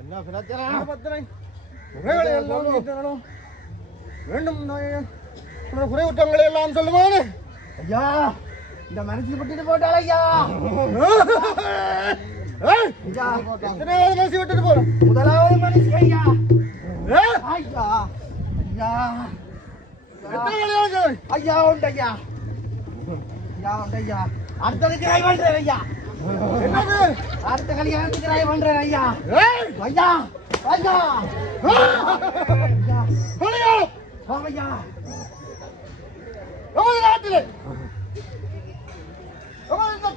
என்ன பிரச்சனை வேண்டும் குறை குற்றங்களை எல்லாம் சொல்லுவானே ஐயா. இந்த மனசு பட்டு போட்டாள் ஐயா. மனசு விட்டுட்டு போறோம். முதலாவது மனசு ஐயா. ஐயா ஐயா உண்டு ஐயா. ஐயா உண்டு ஐயா. அடுத்ததுக்கு ட்ரை பண்றேன் ஐயா. அடுத்த கல்யாணத்துக்கு ட்ரை பண்றேன் ஐயா. ஐயா ஐயா ஐயா. தமிழ்நாட்டிலே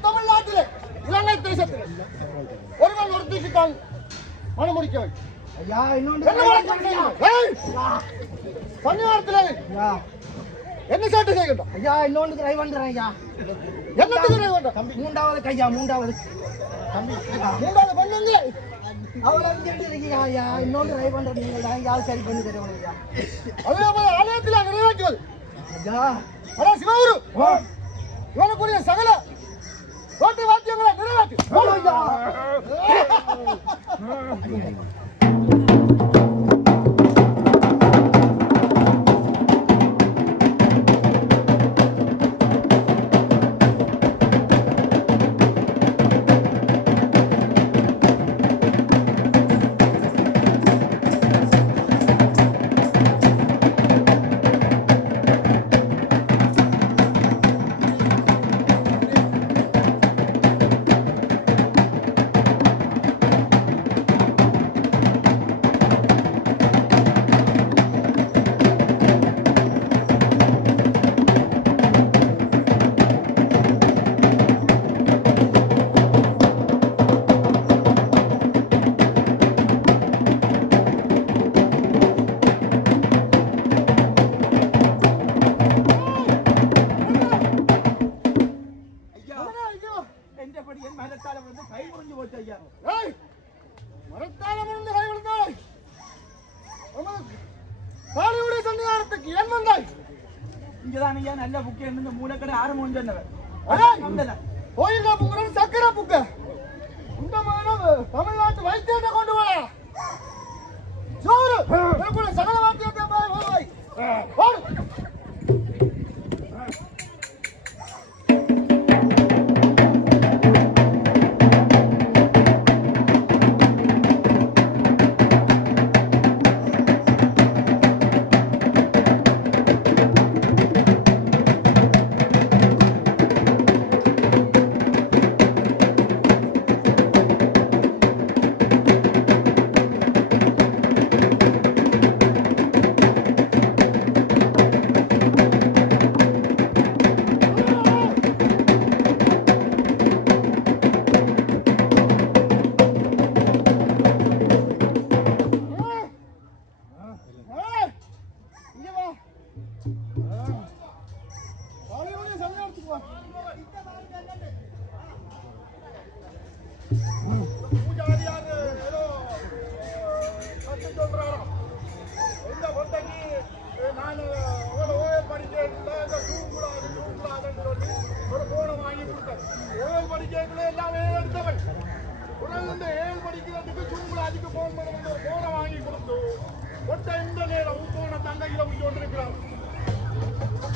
தமிழ்நாட்டிலே இலங்கை தேசத்திலே ஒருவன் ஒருத்திக்கு தான் மனம் முடிக்க ஐயா. இன்னொன்று சன்னியாரத்திலே என்ன சாட்டு செய்கின்றோம் ஐயா. இன்னொன்று ட்ரை பண்றேன் ஐயா. என்னத்துக்கு ட்ரை பண்றோம்? மூன்றாவது கையா. மூன்றாவது மூன்றாவது பண்ணுங்க. அவளை சொல்லிருக்கீங்க ஐயா. இன்னொன்று ட்ரை பண்றது நீங்கள் எங்கேயாவது சரி பண்ணி தருவோம் ஐயா. அதே ஆலயத்தில் நிறைவேற்றுவது ஐயா. அடா சிவகுரு இவனுக்குரிய சகல கோட்டை வாத்தியங்களை நிறைவேற்று. நல்ல புக்கு என்ன மூலக்கடை ஆரம்பம் கோயில் சக்கரை புக்க தமிழ்நாட்டு வைத்தியத்தை கொண்டு வர சகல வாத்தியத்தை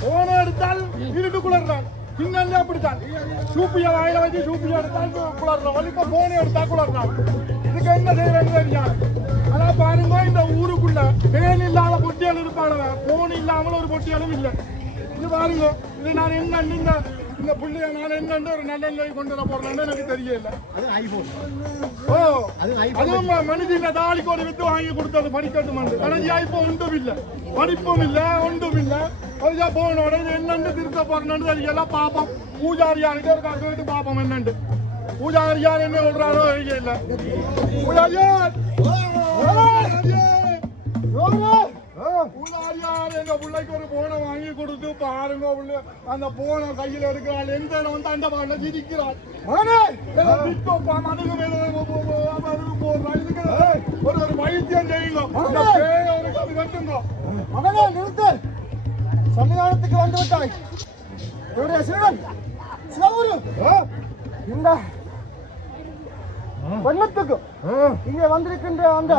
போன எடுத்தால் இருட்டு குளர்றான். பின்னாலே அப்படித்தான் சூப்பியா வாயில வச்சு சூப்பியா எடுத்தால் குளர்றான். வலிப்ப போனை எடுத்தா குளர்றான். இதுக்கு என்ன செய்யறேன்னு தெரியாது. ஆனா பாருங்க, இந்த ஊருக்குள்ள பேன் இல்லாத பொட்டியால் இருப்பானவன் போன் இல்லாமல் ஒரு பொட்டியாலும் இல்லை. இது பாருங்க, இது நான் என்ன இந்த புள்ளைய நான் என்ன ஒரு நல்ல நிலை கொண்டு வர போறேன்னு எனக்கு தெரியல. ஓ அதுவும் மனுஷன் தாலிக்கோடி வித்து வாங்கி கொடுத்தது படிக்கட்டும். ஆனா இப்போ ஒன்றும் இல்லை, படிப்பும் இல்லை, ஒன்றும் இல்லை. போனோட என்னண்டு திருத்த போறேன்னு தெரியல. பாப்போம் பூஜாரியாருக்கு ஒரு கேட்டு பாப்போம் என்னண்டு. பூஜாரியார் என்ன சொல்றாரோ தெரியல. பூஜாரியார் பூஜாரியார் எங்க பிள்ளைக்கு ஒரு போனை வாங்கி கொடுத்து பாருங்க. அந்த போனை கையில் எடுக்கிறாள். எந்த வந்து அந்த பாடல சிரிக்கிறாள். ஒரு வைத்தியம் செய்யுங்க. மகனே நிறுத்து. சன்னிதானத்துக்கு வந்து விட்டாய். என்னுடைய சீடன் சிவகுரு இந்த பெண்ணத்துக்கும் இங்கே வந்திருக்கின்ற அந்த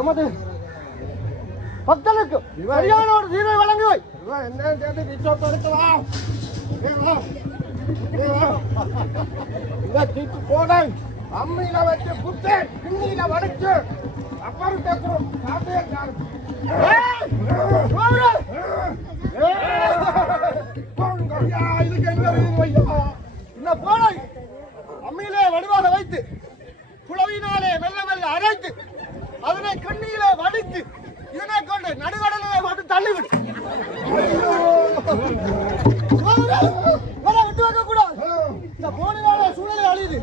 எமது பக்தனுக்கு சரியான ஒரு தீர்வை வழங்குவை. போனேன் அம்மியில வச்சு புத்தே பின்னியில வடிச்சு அப்புறம் கேட்கிறோம் இந்த போனை அம்மியிலே வடிவாக வைத்து குளவினாலே மெல்ல மெல்ல அரைத்து அதனை கண்ணியிலே வடித்து இதனை கொண்டு நடுகடலிலே போட்டு தள்ளிவிடு. விட்டு வைக்க கூடாது. இந்த போனினாலே சூழலை அழியுது.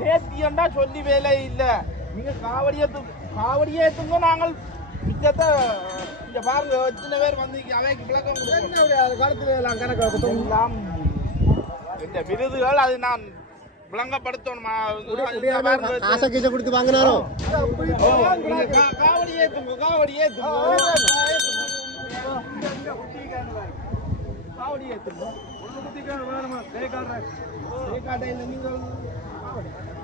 நேத்தியண்டா சொல்லி வேலை இல்ல. நீங்க காவடியே தூங்க நாங்கள் மிச்சத்தை இங்க பாருங்க எத்தனை பேர் வந்து அவைக்கு விளக்கம் காலத்துல எல்லாம் கணக்கு எல்லாம் இந்த விருதுகள் அது நான் விளங்கப்படுத்தணும். காசை கீசை கொடுத்து வாங்கினாரோ காவடியே தூங்க காவடியே தூங்க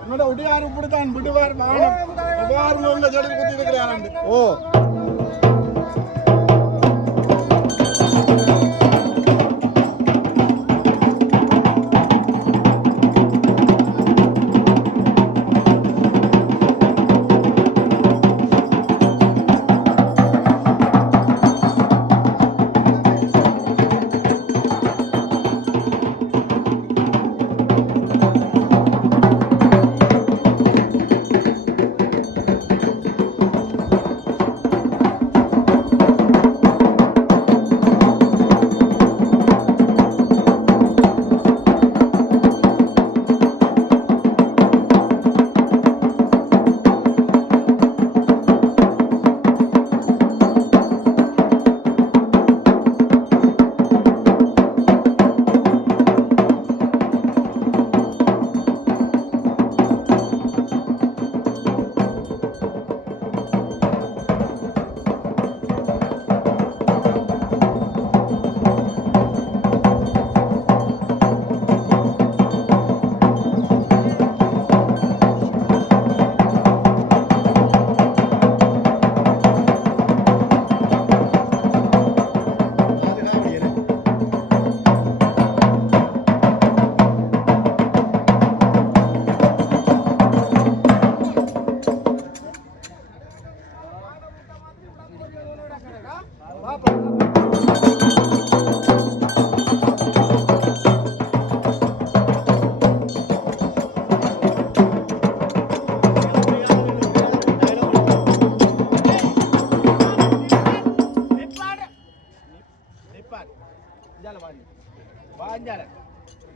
என்னோட உடையார் இப்படித்தான் விடுவார் குத்தி. ஓ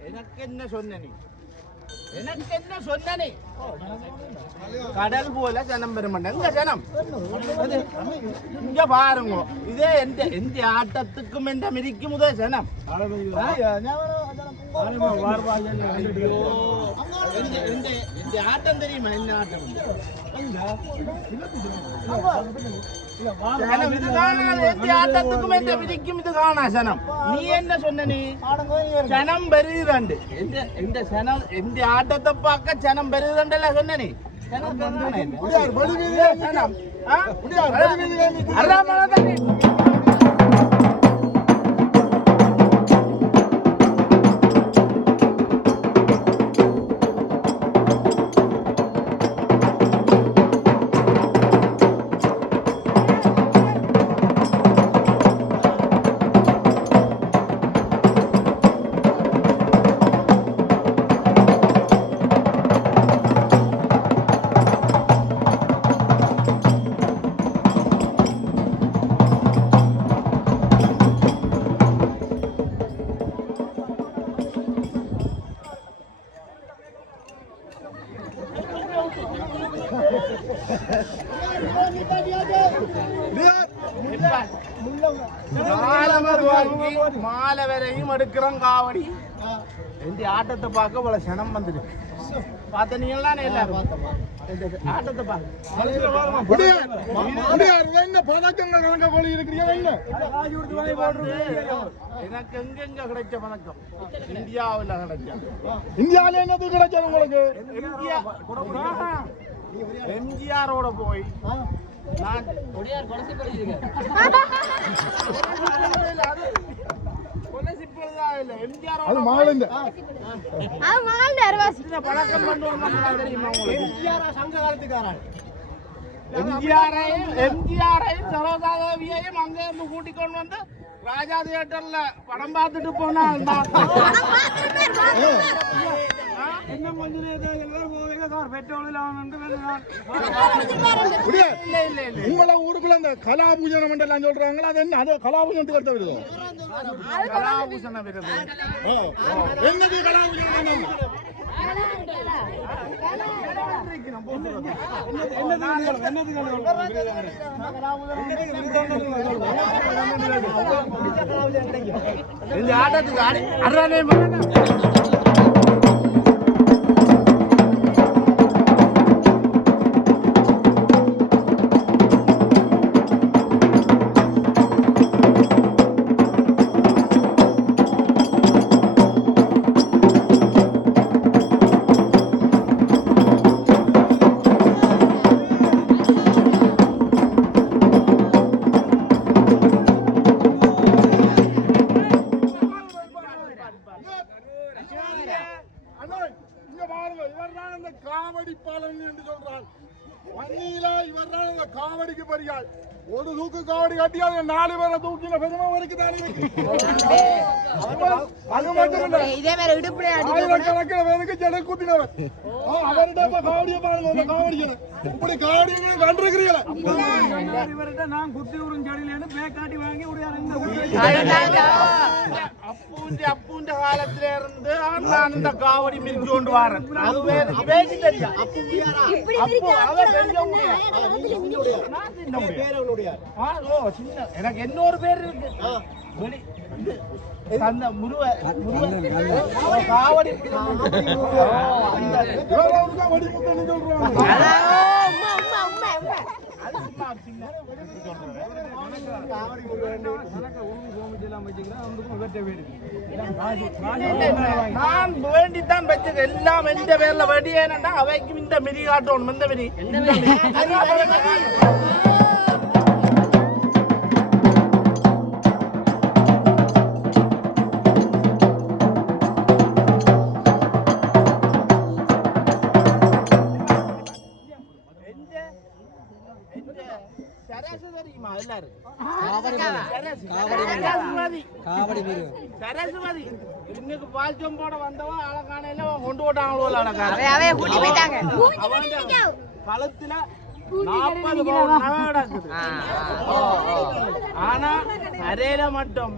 எனக்கு என்ன சொன்ன நீ கடல் போல ஜனம் பெருமண்ட ஜனம் இங்க பாருங்க. இதே எந்த ஆட்டத்துக்கும் எந்த மிதிக்கும் முதல் ஜனம் ஆட்டம் தெரியுமா? என்ன ஆட்டம் ஆட்டத்துக்கும் எந்த மிதிக்கும் இது காணா ஜனம். நீ என்ன சொன்ன? நீ ஜனம் பெருகிறண்டு எந்த ஆட்டத்தை பார்க்க ஜனம் பெருகிறண்டல்ல சொன்ன நீ. மாலை வரையும் எடுக்கிறோம் காவடி. எந்த ஆட்டத்தை பார்க்க போல சனம் வந்துருக்கு. பார்த்த நீங்களாம் எல்லாரும் ஆட்டத்தை பார்க்க என்ன பதக்கங்கள் கணக்க போல இருக்கிறீங்க? எனக்கு எங்கெங்க கிடைச்ச பதக்கம் இந்தியாவில் கிடைச்ச. இந்தியாவில என்னது கிடைச்சது உங்களுக்கு? எம்ஜிஆரோட போய் நான் அது மாலுங்க பழக்கம் கொண்டு தெரியுமா உங்களுக்கு? எம்ஜிஆரையும் சரோஜா தேவியையும் அங்க இருந்து கூட்டிக் கொண்டு வந்து ராஜா தியேட்டர்ல படம் பார்த்துட்டு போனால் உங்கள ஊருக்குள்ள அந்த கலாபூஜனம் எல்லாம் சொல்றாங்களா? அது என்ன? அது கலாபூஜனத்துக்கு அடுத்த விருது. கலாபூஷண விருது என்னது கலாபூஜனம்? இந்த ஆட்டத்துக்கு அரணே காவடி பாலன் என்று சொல்றாள். வன்னியில இவர் தான் இந்த காவடிக்கு பெரியாள். ஒரு தூக்கு காவடி கட்டியால் 4 பேரை தூக்கின பெருமை வரைக்கும் தானே அது மட்டும் இல்ல, ஆயிரக்கணக்கில் பேருக்கு ஜடல் குத்தினவர். அவர்கிட்ட காவடியை பாருங்க. அந்த காவடிகளை இப்படி காவடியை கண்டிருக்கிறீங்களா? நான் குத்தி ஒரு ஜடியில பேக்காட்டி வாங்கி அப்புண்ட காலத்தில இருந்து நான் இந்த காவடி மிரிஞ்சு கொண்டு வரேன். அது பேசி தெரியும். எனக்கு இன்னொரு பேர் இருக்கு. அந்த காவடி நான் வேண்டித்தான் வச்சது எல்லாம் எந்த பேர்ல வெடி. ஏனண்டா அவைக்கும் இந்த மிதி காட்டணும். இந்த மிதி இன்னைக்கு பால்ச்சம் போட வந்தவன் அழகானையில கொண்டு போட்டாங்களோ களத்துல 40 நடக்குது. ஆனா அரையில மட்டும்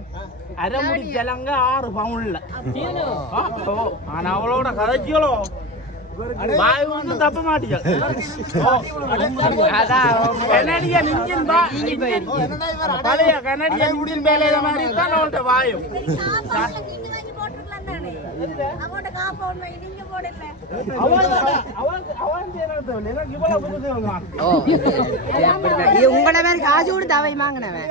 அரை முடி ஜலங்க 6 பவுன்ல. ஆனா அவளோட கதைச்சியலோ வாய் ஒன்று தப்ப மாட்டீங்க. கனடியன் இன்ஜின் பழைய கனடியன் இன்ஜின் வேலையில மாதிரி தான் அவள்கிட்ட வாயும். உங்கள மாதிரி காசு கொடுத்து அவை வாங்கினவன்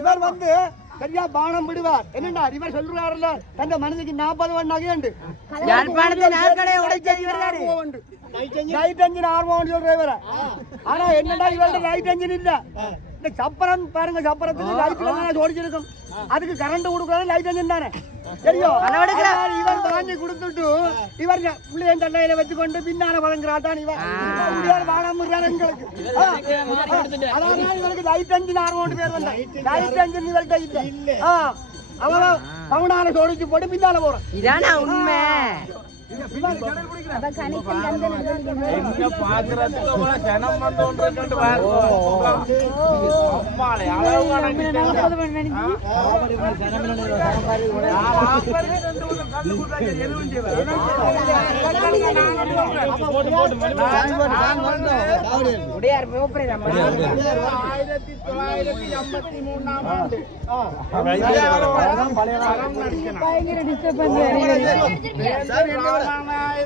இவர் வந்து சரியா பானம் விடுவார். என்னண்டா இவர் சொல்றாருல்ல தந்த மனதுக்கு 40 வண்ண நகையுண்டு. யாழ்ப்பாணத்தை நாற்கடையை உடைச்சது லைட் என்ஜின் ஆர்வம் சொல்ற இவர. ஆனா என்னடா இவர்கிட்ட லைட் என்ஜின் இல்ல. இந்த சப்பரம் பாருங்க, சப்பரத்துக்கு லைட்ல தான் ஓடிச்சிருக்கும். அதுக்கு கரண்ட் கொடுக்கறது லைட் என்ஜின் தானே தெரியும். இவர் வாங்கி கொடுத்துட்டு இவர் புள்ளைய தண்டையில வச்சுக்கொண்டு பின்னால வழங்குறாட்டான். இவர் வாழாம எங்களுக்கு அதாவது இவருக்கு லைட் என்ஜின் ஆர்வம் பேர் வந்தா லைட் என்ஜின் இவர்கிட்ட இல்ல. அவன் அவனால சோடிச்சு போட்டு பின்னால போறேன். இதானா உண்மை. எங்க பாக்குறதுக்கு அவ்வளவு ஜனம் வந்தோன்றது பாருங்க. அம்மாளே அளவு உடையார் பேப்பரே நம்ம 1983ஆம் ஆண்டு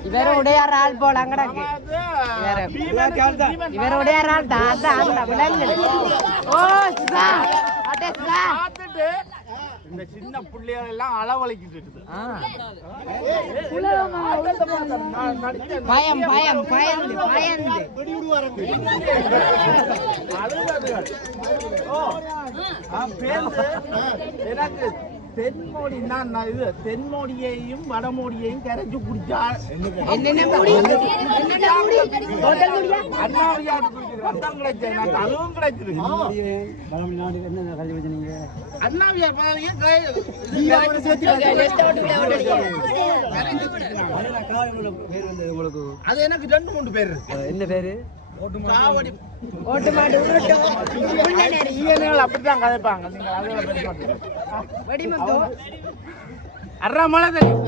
இவர உடையார் ஆள் போல அங்கடக்கு. இவர உடையார் ஆள் தான் அதான் விலங்கு. ஓ சிவா அடே சிவா பார்த்துட்டு இந்த சின்ன பிள்ளைகள் எல்லாம் அளவழிக்கிட்டு இருக்குது. பயம் பயம் பயந்து பயந்து எனக்கு தென்மோடி இது தென்மோடியையும் வடமோடியையும் கரைச்சு குடிச்சா அண்ணாவியாட்டு குடிச்சிருக்கேன் கிடைச்சது எனக்கு அதுவும் கிடைச்சிருக்கு. அண்ணாவியா அது எனக்கு 2-3 பேர் இருக்கு. என்ன பேரு? காவடி ஓட்டு மாடு அப்படித்தான் கதைப்பாங்க. வெடிமந்தோ அறா மழை தெரியும்.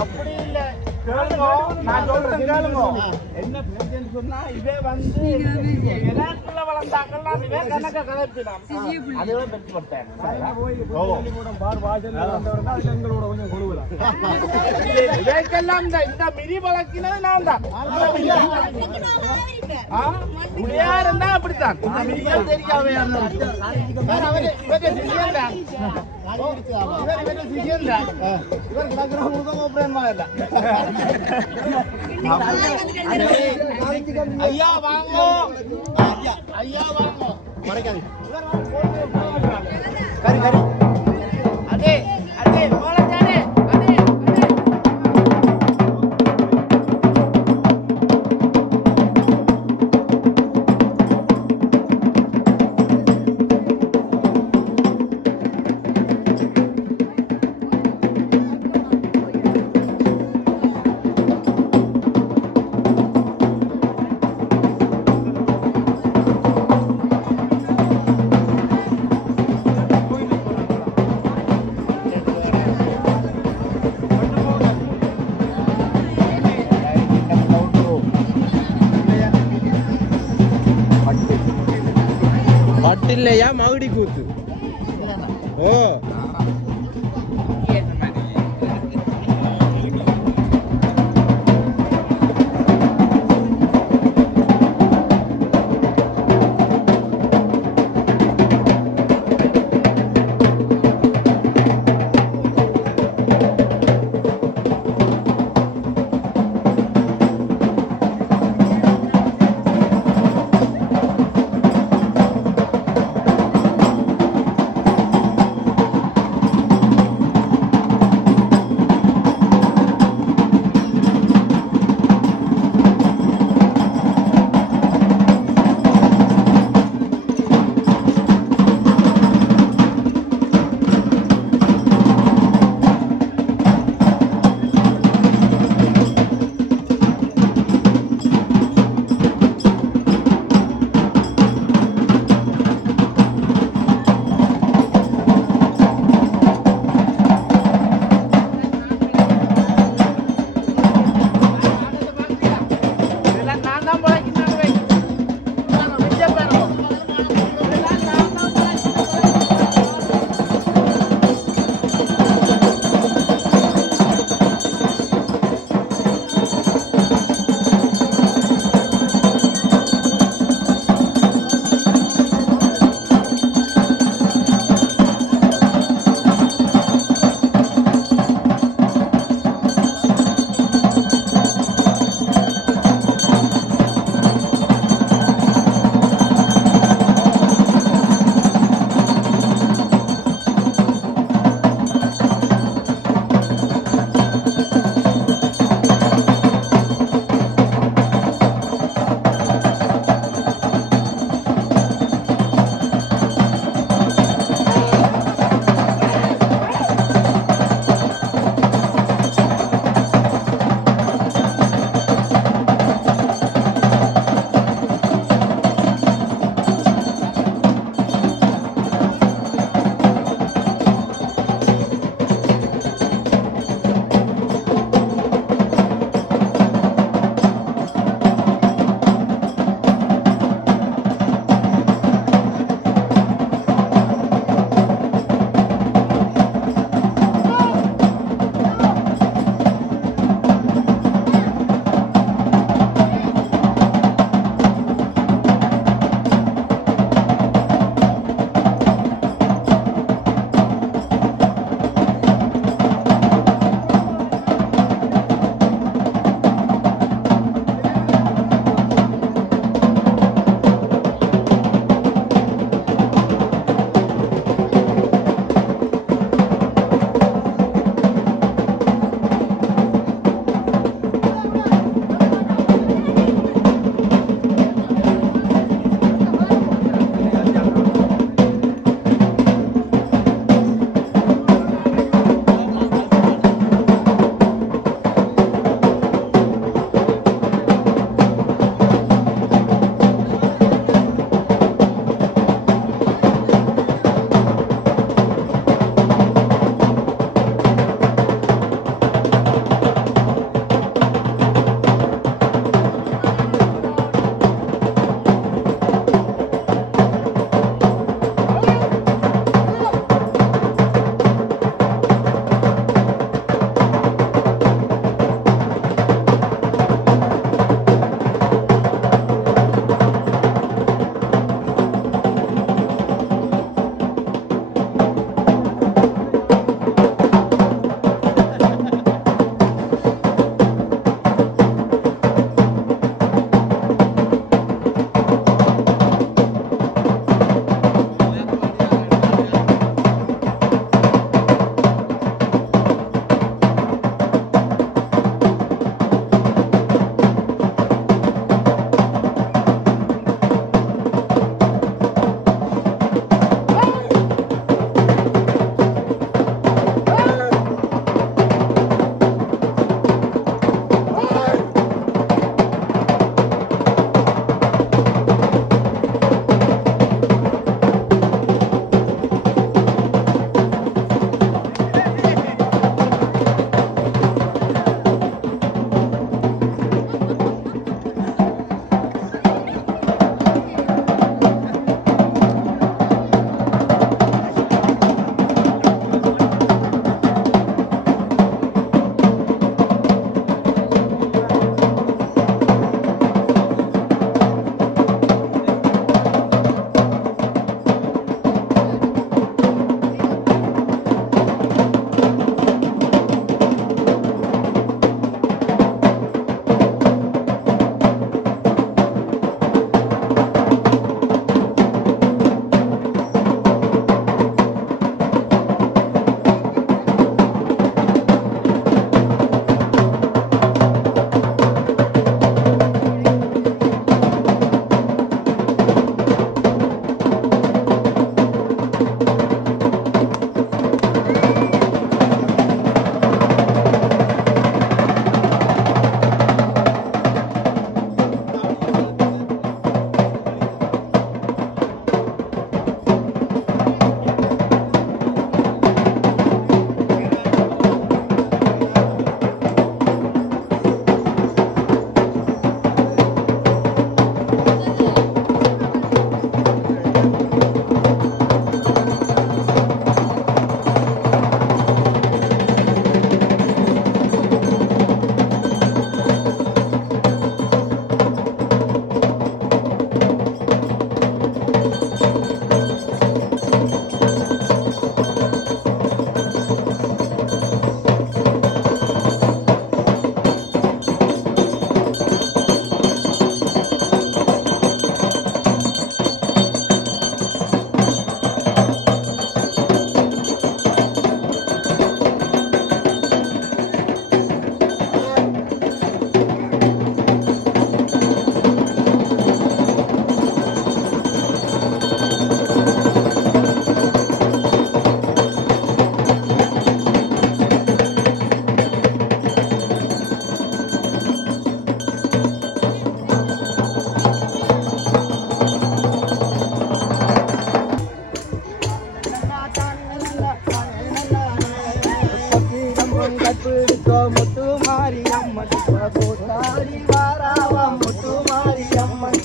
அப்படி இல்ல கேளுங்க, நான் சொல்றேன் கேளுங்க. என்ன பிரச்சனை சொன்னா இவே வந்து விளையாட்டுல வளர்ந்தாக்கெல்லாம் இவே கணக்க கதைப்பினான் அதுவே பெற்று கொடுத்தேன். இவைக்கெல்லாம் இந்த மிதி வளர்க்கினது நான் தான். உடையார் இருந்தா அப்படித்தான் மிதிகள் தெரியாம ஐயா வாங்க ஐயா வாங்க கறி கறி அதே அதே போலத்தானே அதே பட்டில்லையா மகுடி கூத்து. ஓ கற்பிடிக்கோ முத்து மாரியம்மன் கூத்தாடி வாராவா முத்து மாரியம்மன்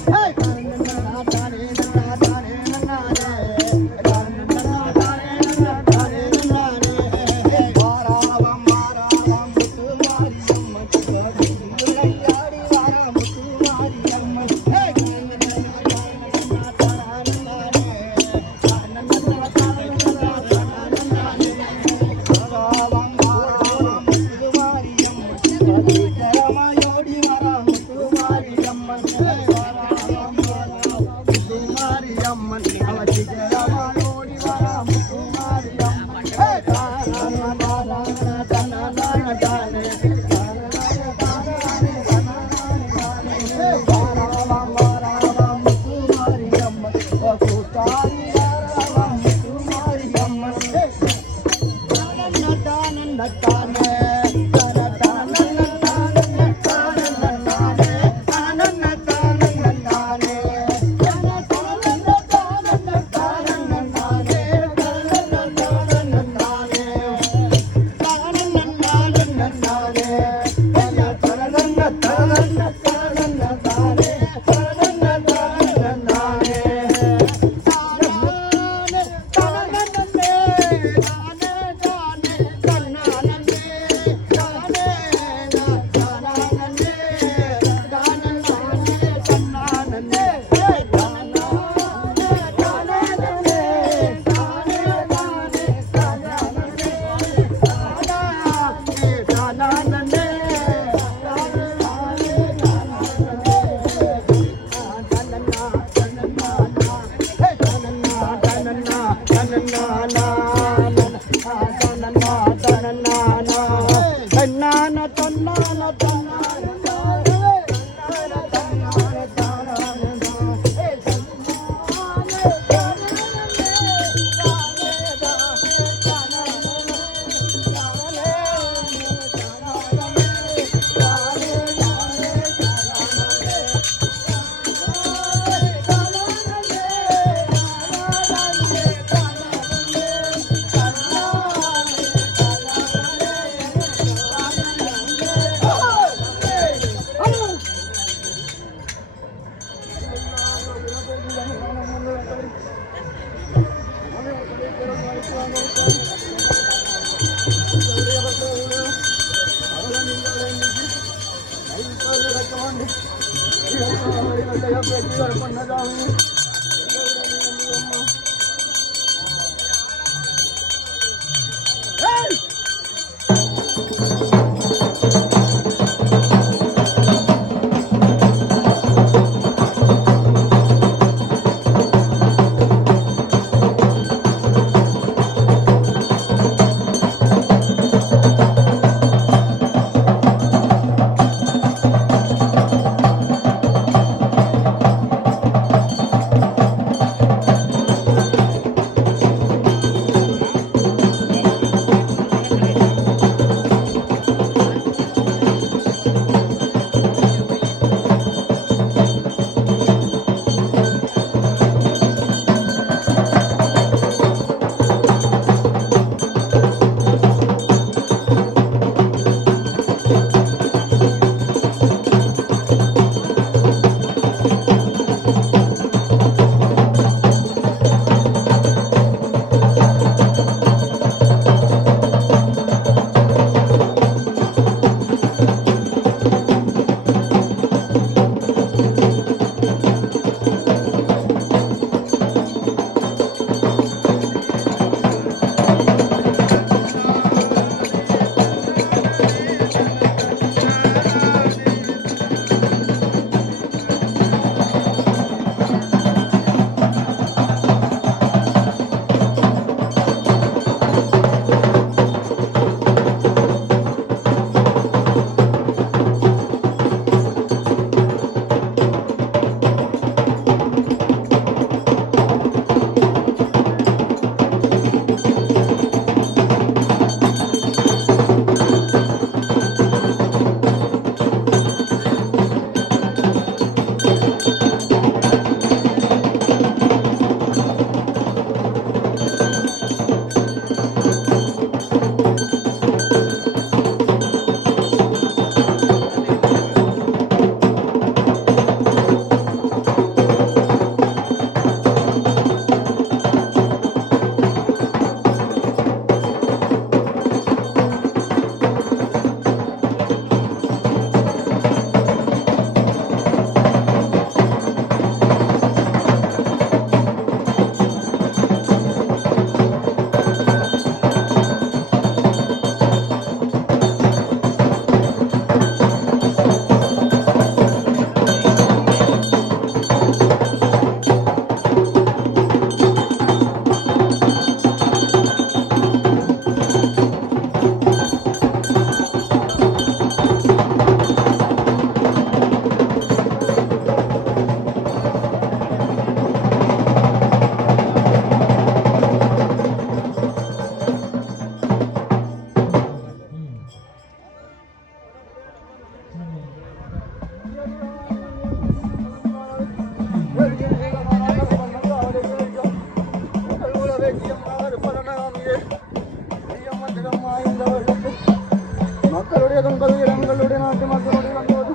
எங்களுடைய நாட்டு மக்களுடைய வந்தோடு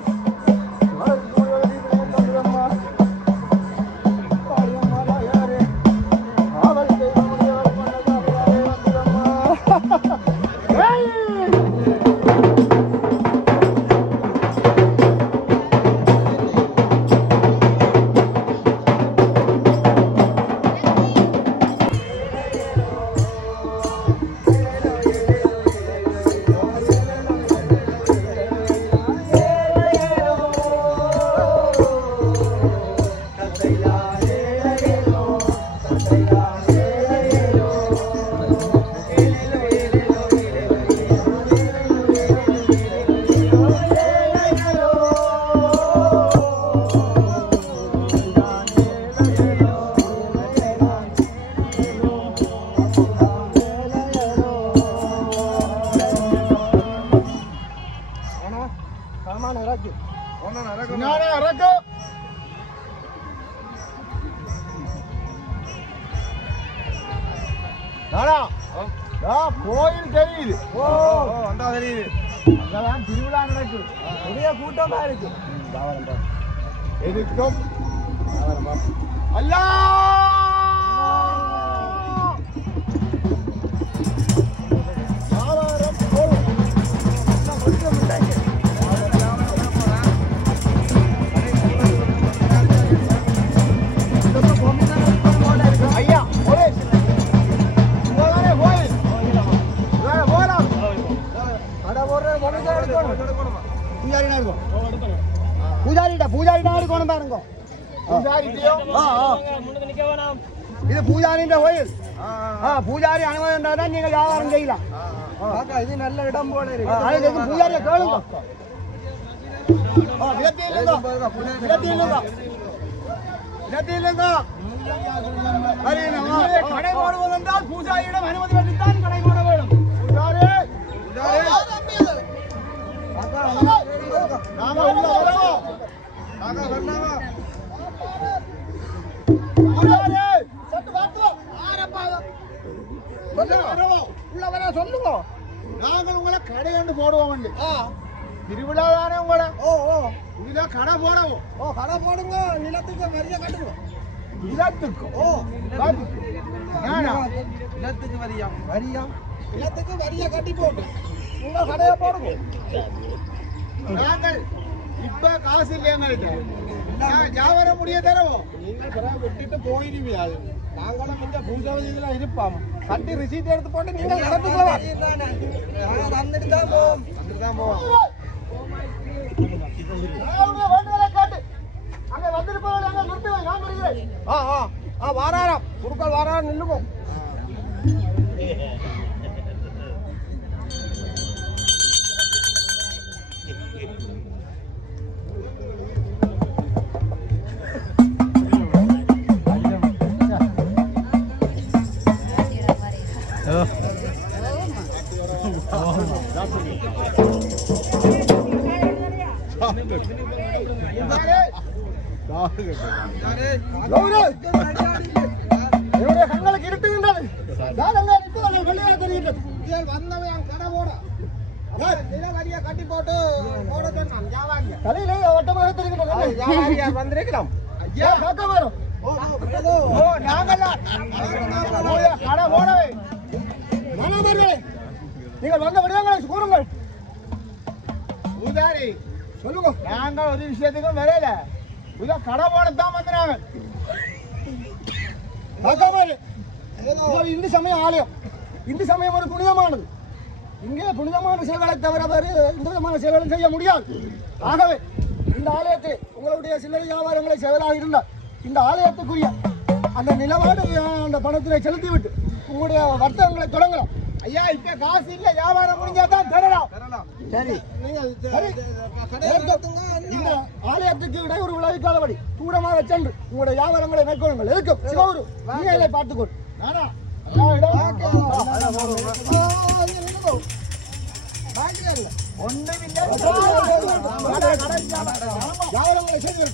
கோயில் தெரியுது. அங்கதான் திருவிழா நடக்கு. பெரிய கூட்டமா இருக்கு. எதுக்கும் அல்லா பூஜாரிட்ட பாருங்க. இது பூஜாரின்ற கோயில். பூஜாரி அனுமதி இருந்தால் நீங்க வியாபாரம் செய்யலாம். இது நல்ல இடம் போல இருக்கு. பூஜாரியை கேளுங்க. கடை போடுவதென்றால் பூஜாரியிடம் அனுமதி பெற்றுத்தான் கடை போட வேண்டும். சொல்லுங்க. நாங்கள் உங்களை கடை கொண்டு போடுவோம். திருவிழா தானே உங்களை. இதுல கடை போடவும். கடை போடுங்க. நிலத்துக்கு வரியா கட்டுங்க. நிலத்துக்கு நிலத்துக்கு வரியா நிலத்துக்கு வரியா கட்டி போட்டு உங்க கடையை போடுங்க. நாங்கள் இப்ப காசு இல்லை எங்கள்கிட்ட. வியாபாரம் முடிய தரவோம். நீங்கள் விட்டுட்டு போயிருவீங்க. நாங்களும் இந்த பூஜாவதி இதெல்லாம் இருப்போம். கட்டி ரிசீட் எடுத்து போட்டு நீங்கள் நடத்துக்கலாம். வந்துட்டு தான் போவோம். அங்க வந்துட்டு போவாங்க. நிறுத்துவேன். நான் வருகிறேன். வாராராம் குருக்கள் வாராரம் நின்றுக்கும். கண்களுக்கு இருட்டுகின்றது. வந்தவன் கடை போட கட்டி போட்டு தலையில வட்டமாக தெரிகிறது. வந்திருக்கிறோம். கடை போடவே நீங்கள் வந்த விடயங்களை கூறுங்கள். பூஜாரி சொல்லுங்க. நாங்க ஒரு விஷயத்துக்கும் வரையில கடை போடத்தான் வந்தாங்க. இந்து சமய ஆலயம். இந்து சமயம் ஒரு புனிதமானது. இங்கே புனிதமான செயல்களை தவிர வேறு எந்த விதமான செயல்களும் செய்ய முடியாது. ஆகவே இந்த ஆலயத்தை உங்களுடைய சில்லறை வியாபாரங்களை செயலாக இருந்தால் இந்த ஆலயத்துக்குரிய அந்த நிலவாடு அந்த பணத்தினை செலுத்திவிட்டு உங்களுடைய வர்த்தகங்களை தொடங்கலாம். ஐயா இப்ப காசு இல்ல. வியாபாரம் முடிஞ்சாதான் தரலாம். சரி இந்த ஆலயத்துக்கு விட ஒரு விளைவிக்காதபடி தூரமாக சென்று உங்களுடைய வியாபாரங்களை மேற்கொள்ளுங்கள். எதுக்கும் சிவகுரு நீங்களை பார்த்துக்கொள். வியாபாரங்களை செய்து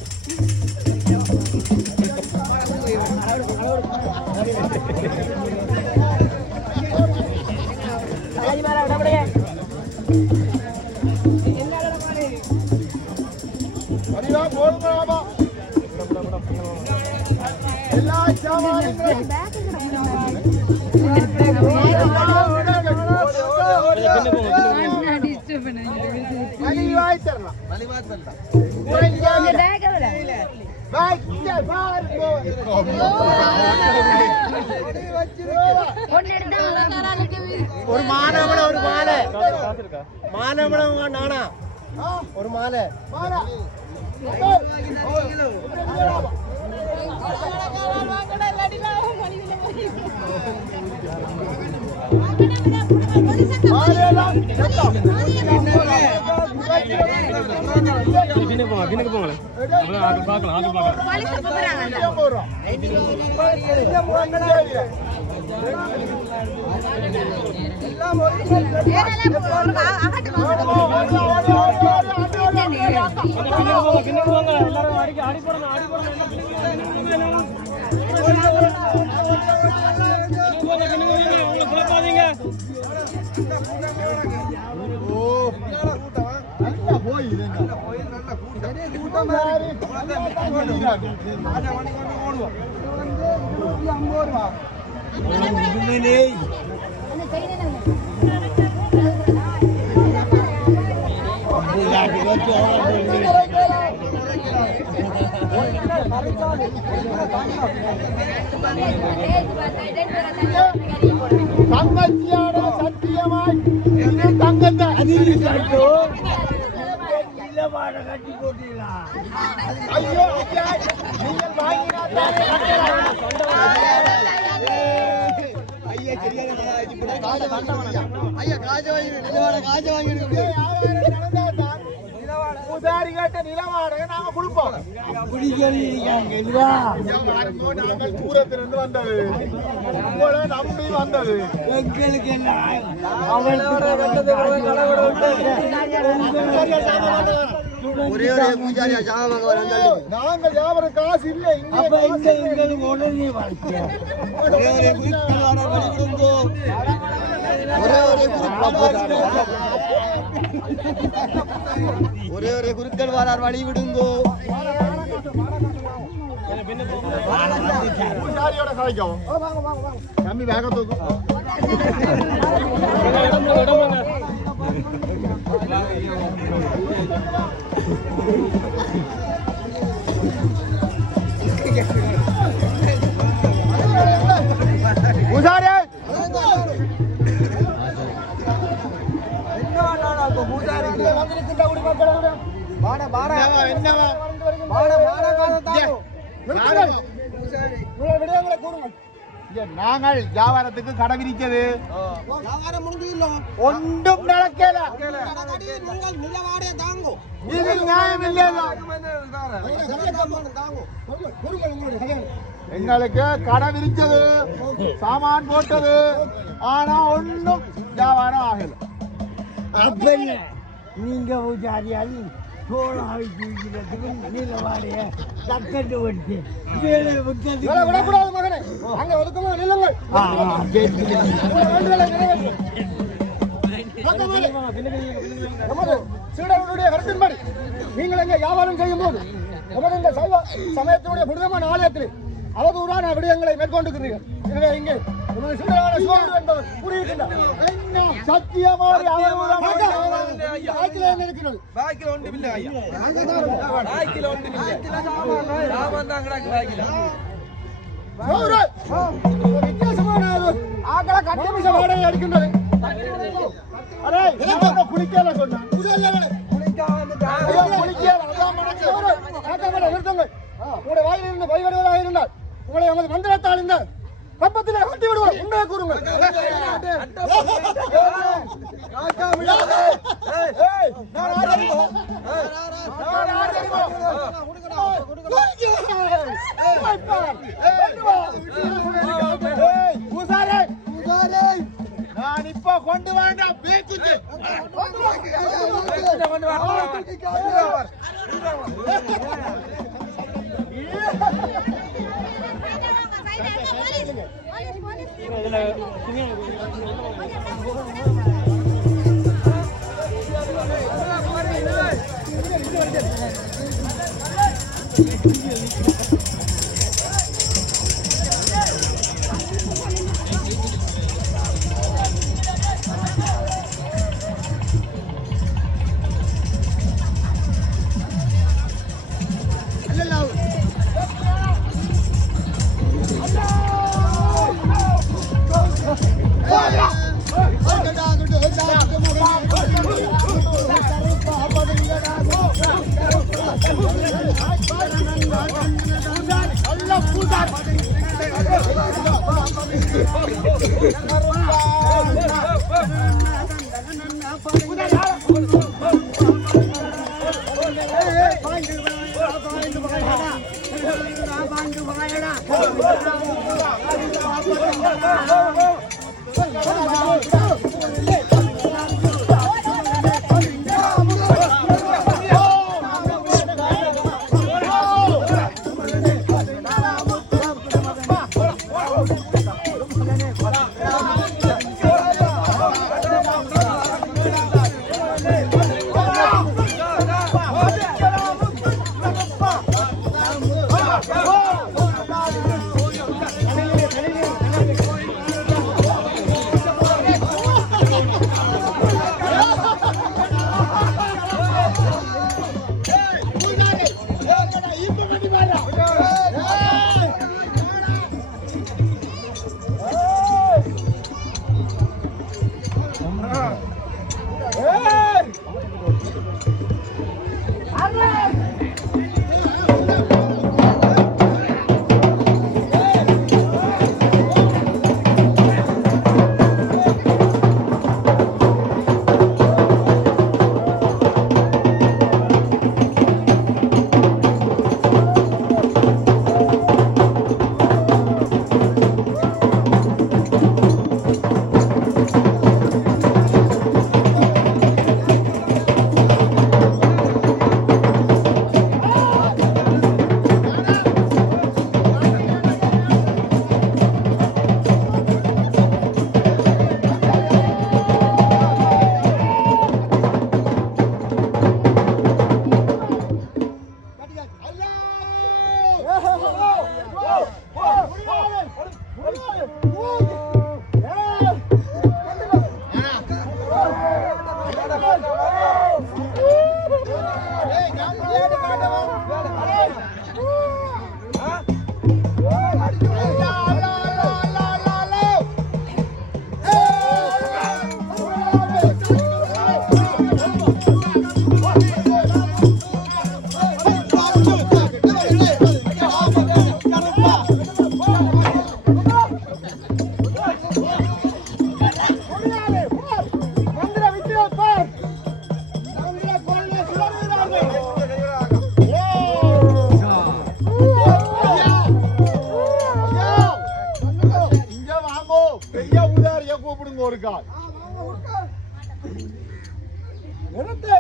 ஒரு மானவள ஒரு மாலை மானவளம் நானா ஒரு மாலை தங்கச்சியான சத்தியமாய் தங்கத்தை கட்டி போட்டீங்களா? ஐயோ நீங்கள் உதாரி கேட்ட நிலவாடகை நாங்க கொடுப்போம். நாங்கள் தூரத்திலிருந்து வந்தது உங்களை நம்பி வந்தது எங்களுக்கு ஒரே ஒரே பூஜாரியா சாமான் நாங்கள் யாவரும் காசு இல்லை ஒரே ஒரே குருக்கள் வாரார் வழி விடுங்கோ. கம்மி வேக தூக்கும் நாங்கள் வியாபாரத்துக்கு கடை விரிக்கிறது ஒன்றும் நடக்கல. இது நியாயம் இல்லை. எங்களுக்கு கடை விரிச்சது சாமான் போட்டது ஆனா ஒன்றும் வியாபாரம் ஆகல. அப்ப நீங்க பூஜாரியால் விடக்கூடாது மகனே, அங்க ஒதுக்கமா நில்லுங்கள். சீடர்களுடைய கருத்தின்படி நீங்கள் எங்க வியாபாரம் செய்யும் போது நமது இந்த சைவ சமயத்தினுடைய புனிதமான ஆலயத்தில் அவதூறான விடயங்களை மேற்கொண்டிருக்கிறீர்கள். எனவே இங்கே சத்தியமாக அடிக்கின்றது. குளிக்கல சொன்ன உங்களுடைய வாயிலிருந்து பயவருவதாக இருந்தால் உங்களை எமது மந்திரத்தால் இந்த கப்பத்திலே கட்டி விடுவோம். உண்மையை கூறுங்கள். நான் இப்ப கொண்டு வேண்டாம் பேச்சு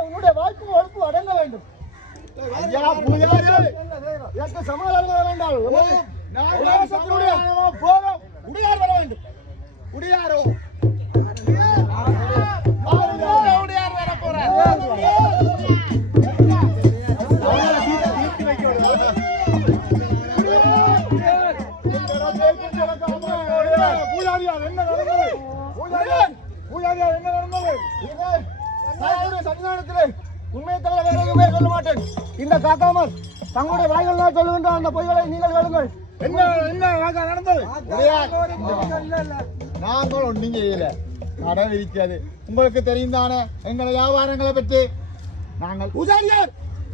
உன்னுடைய வாய்ப்பு வகுப்பு அடங்க வேண்டும். ஐயா பூஜாரி எனக்கு சமாதானம் வர வேண்டாம். போதும். உடையார் வர வேண்டும். உடையாரோ உடையார் வர போறார். பூஜாரியார் என்ன நடந்தது? பூஜாரியார் என்ன நடந்தது? சன்னிதானத்திலே உண்மையை தவிர வேற எதுவுமே சொல்ல மாட்டேன். இந்த காக்காமல் தங்களுடைய வாய்கள் சொல்லுகின்ற அந்த பொய்களை நீங்கள் கேளுங்கள். என்ன என்ன நடந்தது? நாங்கள் ஒன்றும் செய்யல. கடை விரிக்காது. உங்களுக்கு தெரியும் தானே எங்களை வியாபாரங்களை பற்றி. நாங்கள் பூஜாரியார்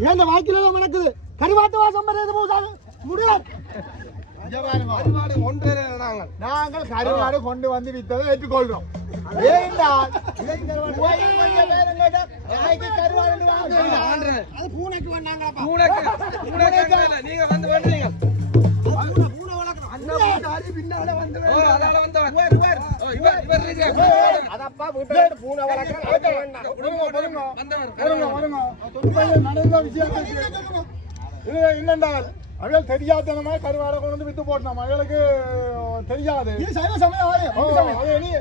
ஏன் வாய்க்கில நடக்குது? கரிவாட்டு வாசம் வருது பூஜாரி முடியாது. நாங்கள் கருவாடு கொண்டு வந்து வித்ததை ஏற்றுக்கொள்றோம். என்னென்றால் அவள் தெரியாதனமா கருவாடை கொண்டு வித்து போட்டோம். அவளுக்கு தெரியாது.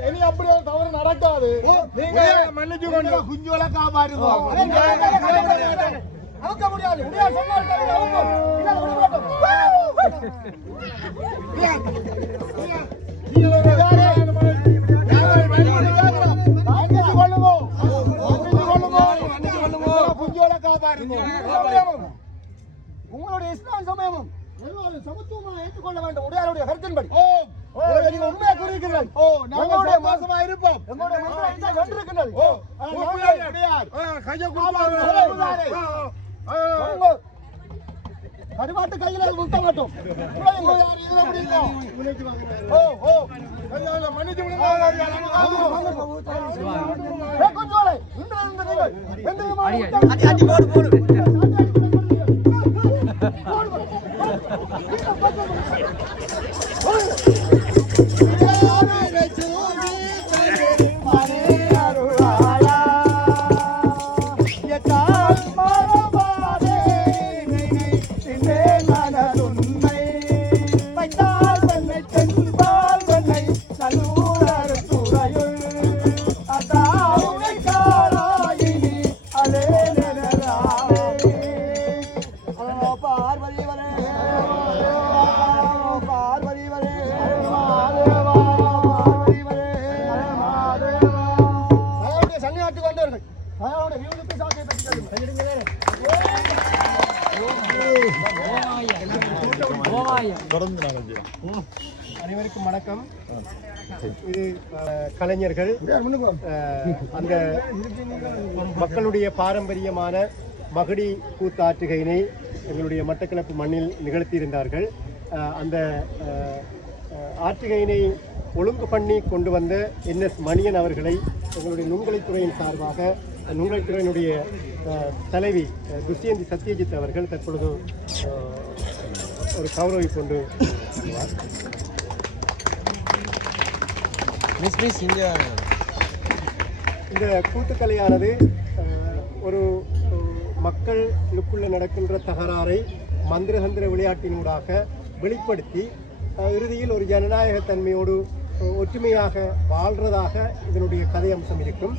இனி அப்படி ஒரு தவறு நடக்காது. நீங்க மன்னிச்சு கொண்டு குஞ்சுகளை காப்பாடுங்க. முடியாது. குஞ்சுகளை காப்பாடுங்க. உங்களுடைய இஸ்லாம் சமயமும் சமத்துவமாக ஏற்றுக்கொள்ள வேண்டும். உடையாருடைய கருத்தின்படி உண்மையை கூறியிருக்கிறீர்கள். எங்களுடைய மோசமாக இருப்போம். எங்களுடைய மந்திரம் வென்றிருக்கிறது. அடிபாட்டு கையில விட்ட மாட்டோம். இதுல முடியுமா? ஓ ஓ ஐயா மன்னிச்சு விடுங்க. கொஞ்சோலை இன்று அனைவருக்கும் வணக்கம். இது கலைஞர்கள் அந்த மக்களுடைய பாரம்பரியமான மகுடி கூத்தாற்றுகையினை எங்களுடைய மட்டக்களப்பு மண்ணில் நிகழ்த்தியிருந்தார்கள். அந்த ஆற்றுகையினை ஒழுங்கு பண்ணி கொண்டு வந்த NS மணியன் அவர்களை எங்களுடைய நுண்கலைத்துறையின் சார்பாக நுண்கலைத்துறையினுடைய தலைவி துஷ்யந்தி சத்யஜித் அவர்கள் தற்பொழுது ஒரு கௌரவி கொண்டு இந்த கூத்துக்கலையானது ஒரு மக்களுக்குள்ள நடக்கின்ற தகராறை மந்திரதந்திர விளையாட்டினூடாக வெளிப்படுத்தி இறுதியில் ஒரு ஜனநாயக தன்மையோடு ஒற்றுமையாக வாழ்றதாக இதனுடைய கதை அம்சம் இருக்கும்.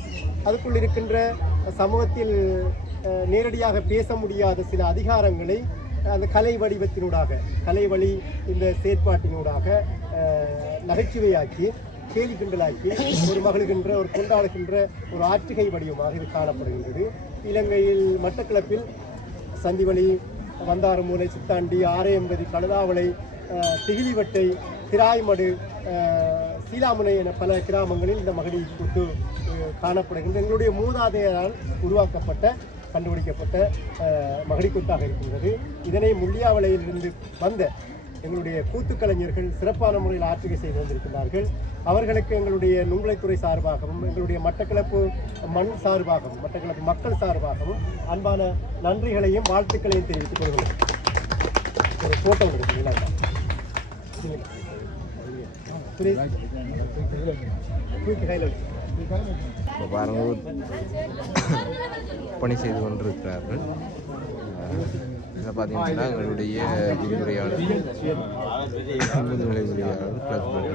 அதுக்குள் இருக்கின்ற சமூகத்தில் நேரடியாக பேச முடியாத சில அதிகாரங்களை அந்த கலை வடிவத்தினூடாக கலை வழி இந்த செயற்பாட்டினூடாக நகைச்சுவையாக்கி கேலி கிண்டலாக்கி ஒரு மகிழ்கின்ற ஒரு கொண்டாடுகின்ற ஒரு ஆற்றுகை வடிவமாக இது காணப்படுகின்றது. இலங்கையில் மட்டக்களப்பில் சந்திவழி, வந்தாரமூலை, சித்தாண்டி, ஆரையம்பதி, கழுதாவளை, திகிலிவட்டை, திராய்மடு, சீலாமுனை என பல கிராமங்களில் இந்த மகிழி கூத்து காணப்படுகின்ற எங்களுடைய மூதாதையரால் உருவாக்கப்பட்ட கண்டுபிடிக்கப்பட்ட மகிழி கூத்தாக இருக்கின்றது. இதனை முள்ளியாவளையிலிருந்து வந்த எங்களுடைய கூத்துக்கலைஞர்கள் சிறப்பான முறையில் ஆற்றுகை செய்து வந்திருக்கிறார்கள். அவர்களுக்கு எங்களுடைய நுண்கலைத்துறை சார்பாகவும் எங்களுடைய மட்டக்களப்பு மண் சார்பாகவும் மட்டக்களப்பு மக்கள் சார்பாகவும் அன்பான நன்றிகளையும் வாழ்த்துக்களையும் தெரிவித்துக் கொள்கிறோம். ஒரு போட்டோ எடுக்கிறீங்களா? பாருங்க, பணி செய்து கொண்டிருக்கிறார்கள். இதில் பார்த்தீங்கன்னா எங்களுடைய விரிவுரையாளர் முதுநிலை விரிவுரையாளர் தற்பொழுது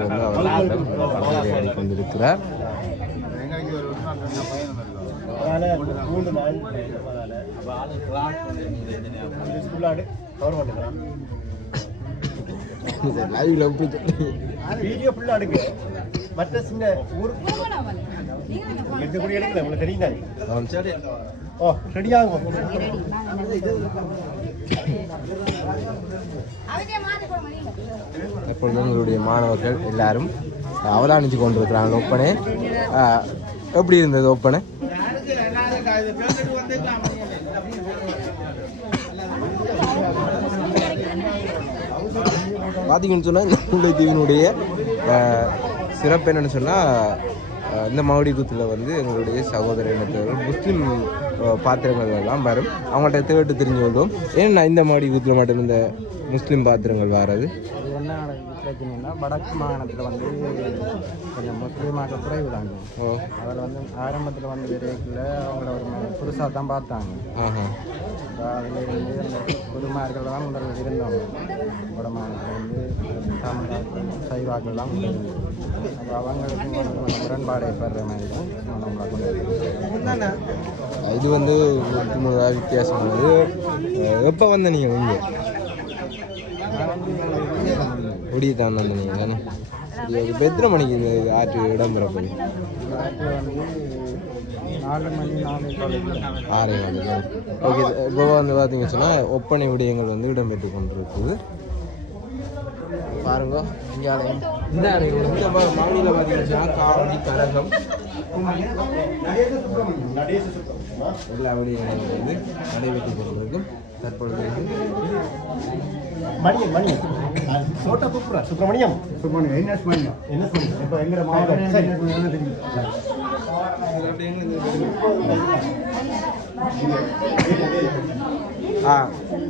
வந்து அவர்களிடம் விளையாடி கொண்டிருக்கிறார். வீடியோ ஃபுல்லா எடுங்க. மற்ற சின்ன ஊருக்கு எடுக்கல உங்களுக்கு தெரியுங்க. ஓ ரெடி ஆகும். இப்பொழுது எங்களுடைய மாணவர்கள் எல்லாரும் அவதானிச்சு கொண்டிருக்கிறாங்க. ஒப்பனை எப்படி இருந்தது? ஒப்பனை பார்த்தீங்கன்னு சொன்னால் இந்த முல்லைத்தீவினுடைய சிறப்பு என்னென்னு சொன்னால் இந்த மகுடி கூத்தில் வந்து எங்களுடைய சகோதர இனத்தவர்கள் முஸ்லீம் பாத்திரங்கள் எல்லாம் வரும். அவங்கள்ட்ட தேட்டு தெரிஞ்சு கொள்வோம். ஏன்னா இந்த மகுடி கூத்தில் மட்டும் இந்த முஸ்லீம் பாத்திரங்கள் வராது. என்ன பிரச்சனைன்னா வடக்கு மாகாணத்தில் வந்து கொஞ்சம் முஸ்லீமாக குறைவு தாங்க. அதில் வந்து ஆரம்பத்தில் வந்து விரைவில் அவங்கள ஒரு புதுசாக தான் பார்த்தாங்க. அதிலிருந்து அந்த குருமார்கள் தான் முதல்ல இருந்தவங்க. வடமாநிலத்தில் வந்து தமிழ் சைவாக்கள்லாம் அப்போ அவங்களுக்கு முரண்பாடு ஏற்படுற மாதிரி தான் நம்மளை கொண்டு. இது வந்து வித்தியாசமானது. எப்போ வந்த நீங்கள் இங்கே ஒடிய தான் வந்த நீங்கள் தானே? இப்போ எத்தனை மணிக்கு இந்த ஆற்று இடம்பெறப்போது? ஆறு மணி 6:45. ஓகே. இப்போ வந்து பார்த்தீங்கன்னு சொன்னால் ஒப்பனை விடயங்கள் வந்து இடம்பெற்று கொண்டிருக்குது. பாருங்க, இங்கே இந்த மாநில பார்த்தீங்கன்னா காவடி கரகம் நடேச சுப்பிரமணியம் எல்லா விடயங்களும் வந்து நடைபெற்று கொண்டிருக்கும். தற்பொழுது மணியம் சோட்டா கூப்பிட்றா சுப்பிரமணியம் என்ன இப்போ எங்கிற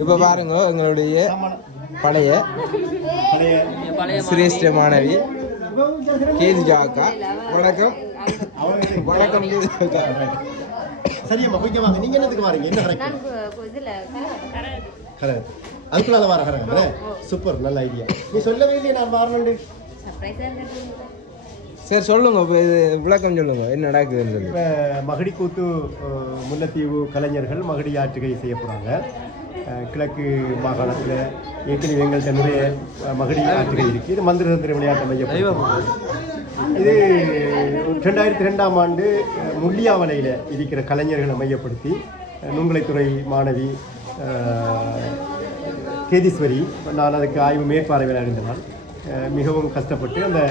இப்போ பாருங்க எங்களுடைய பழைய சிரேஷ்ட மாணவி கேதிஜா அக்கா. வணக்கம். வணக்கம் கேதிஜா அக்கா. சரியம்மா போய்க்க வாங்க. நீங்க என்னத்துக்கு வரீங்க? என்ன கரெக்ட் அதுக்குள்ளால வர கரெக்ட் சூப்பர் நல்ல ஐடியா. நீ சொல்லவே இல்லையே நான் வரணும். சரி சொல்லுங்க, இப்போ இது விளக்கம் சொல்லுங்க, என்ன நடக்குதுன்னு. இப்போ மகடி கூத்து முல்லைத்தீவு கலைஞர்கள் மகடி ஆற்றுகை செய்ய போகிறாங்க. கிழக்கு மாகாணத்தில் ஏற்கனவே எங்கள்கிட்ட நிறைய மகடி ஆற்றுகை இருக்குது. இது மந்திரதந்திர விளையாட்டு மையம். இது 2002ஆம் ஆண்டு முள்ளியாவளையில் இருக்கிற கலைஞர்களை மையப்படுத்தி நுங்களைத்துறை மாணவி கேதீஸ்வரி, நான் அதுக்கு ஆய்வு மேற்பார்வையில் இருந்தனால் மிகவும் கஷ்டப்பட்டு அந்த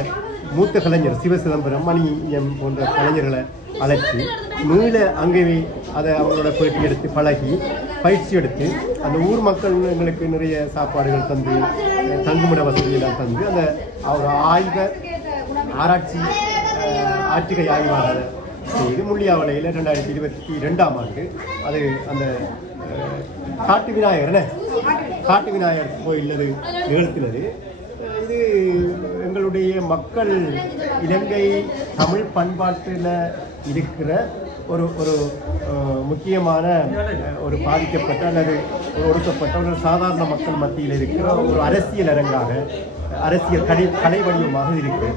மூத்த கலைஞர் சிவசிதம்பரம், மணியம் போன்ற கலைஞர்களை அழைச்சி மீள அங்கேயே அதை அவங்களோட பேட்டி எடுத்து பழகி பயிற்சி எடுத்து அந்த ஊர் மக்கள் எங்களுக்கு நிறைய சாப்பாடுகள் தந்து தங்குமிட வசதியெல்லாம் தந்து அந்த அவங்க ஆராய்ச்சி ஆற்றுகை ஆய்வாளர் செய்து முள்ளியாவளையில் 2022ஆம் ஆண்டு அது அந்த காட்டு விநாயகர் கோயிலது நிகழ்த்தினது. இது எங்களுடைய மக்கள் இலங்கை தமிழ் பண்பாட்டில் இருக்கிற ஒரு ஒரு முக்கியமான ஒரு பாதிக்கப்பட்ட அல்லது ஒடுக்கப்பட்ட ஒரு சாதாரண மக்கள் மத்தியில் இருக்கிற ஒரு அரசியல் அரங்காக, அரசியல் கலை வடிவமாக இருக்குது.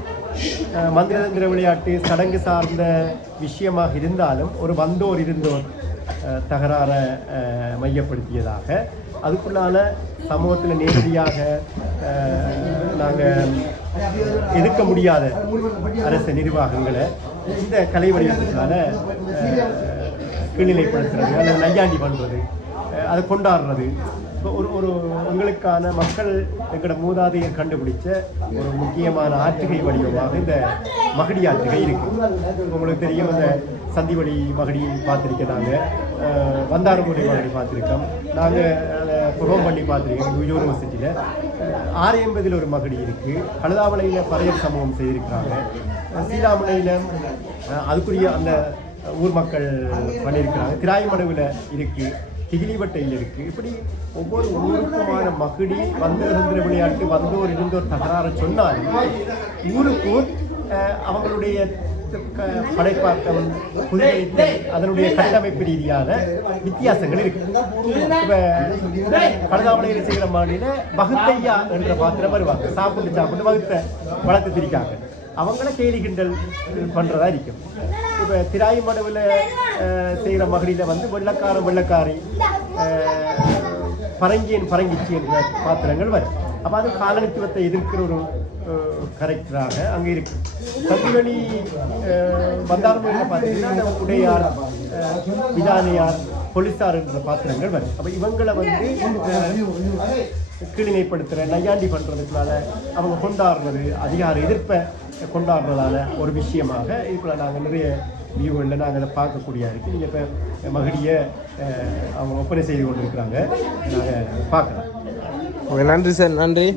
மந்திரதந்திர விளையாட்டு சடங்கு சார்ந்த விஷயமாக இருந்தாலும் ஒரு வந்தோர் இருந்தோர் தகராறை மையப்படுத்தியதாக, அதுக்குள்ளான சமூகத்தில் நேரடியாக நாங்கள் எதிர்க்க முடியாத அரசு நிர்வாகங்களை இந்த கலை வடிவத்தினால கீழ்நிலைப்படுத்துறது அல்லது நையாண்டி பண்ணுறது, அதை கொண்டாடுறது. ஒரு எங்களுக்கான மக்கள் எங்களோட மூதாதையர் கண்டுபிடிச்ச ஒரு முக்கியமான ஆற்றுகை வடிவமாக இந்த மகடி ஆற்றுகை இருக்குது. உங்களுக்கு தெரியும், அந்த சந்திவடி மகடி பார்த்துருக்கேன், நாங்கள் வந்தாரமுறை மகடி பார்த்துருக்கோம், நாங்கள் புரோம் பண்ணி பார்த்துருக்கோம் யூனிவர்சிட்டியில். 680 ஒரு மகடி இருக்குது. கழுதாவளையில் பறையர் சமூகம் செய்திருக்கிறாங்க. சீலாமலையில் அதுக்குரிய அந்த ஊர் மக்கள் பண்ணியிருக்கிறாங்க. திராய்மடுவில் இருக்குது, திகிலிவட்டையில் இருக்குது. இப்படி ஒவ்வொரு ஊருக்குமான மகிடி மந்திரதந்திர விளையாட்டு வந்தோர் இருந்தோர் தகராறு சொன்னாலும் ஊருக்கும் அவங்களுடைய படைப்பாக்கம் புதுமைத்து அதனுடைய கட்டமைப்பு ரீதியான வித்தியாசங்கள் இருக்கு. இப்போ கழுதாவளையில் செய்கிற மாநில வகுத்தையா என்ற பாத்திரம் வருவாங்க. சாப்பிட்டு வகுத்தை வளர்த்து திரிக்காங்க. அவங்கள கேலி கிண்டல் பண்ணுறதா இருக்கும். இப்போ திராய் மடுவில் செய்கிற மகளில் வந்து வெள்ளக்காரி பரங்கிச்சி என்ற பாத்திரங்கள் வரும். அப்போ அது காலனித்துவத்தை எதிர்க்கிற ஒரு கரெக்டராக அங்கே இருக்கு. சந்திவெளி வந்தாரமுறையில் பார்த்தீங்கன்னா உடையார், விதானியார், போலீஸார் என்ற பாத்திரங்கள் வரும். அப்போ இவங்களை வந்து கீழினைப்படுத்துகிற நையாண்டி பண்ணுறதுக்குனால அவங்க கொண்டாடுறது, அதிகார எதிர்ப்பை கொண்டாடுறதால ஒரு விஷயமாக இதுக்குள்ள நாங்கள் நிறைய வியூகளில் நாங்கள் அதை பார்க்கக்கூடிய இருக்குது. நீங்கள் இப்போ மகிழியை அவங்க ஒப்பனை செய்து கொண்டு இருக்கிறாங்க, நாங்கள் பார்க்கலாம். நன்றி சார். நன்றி.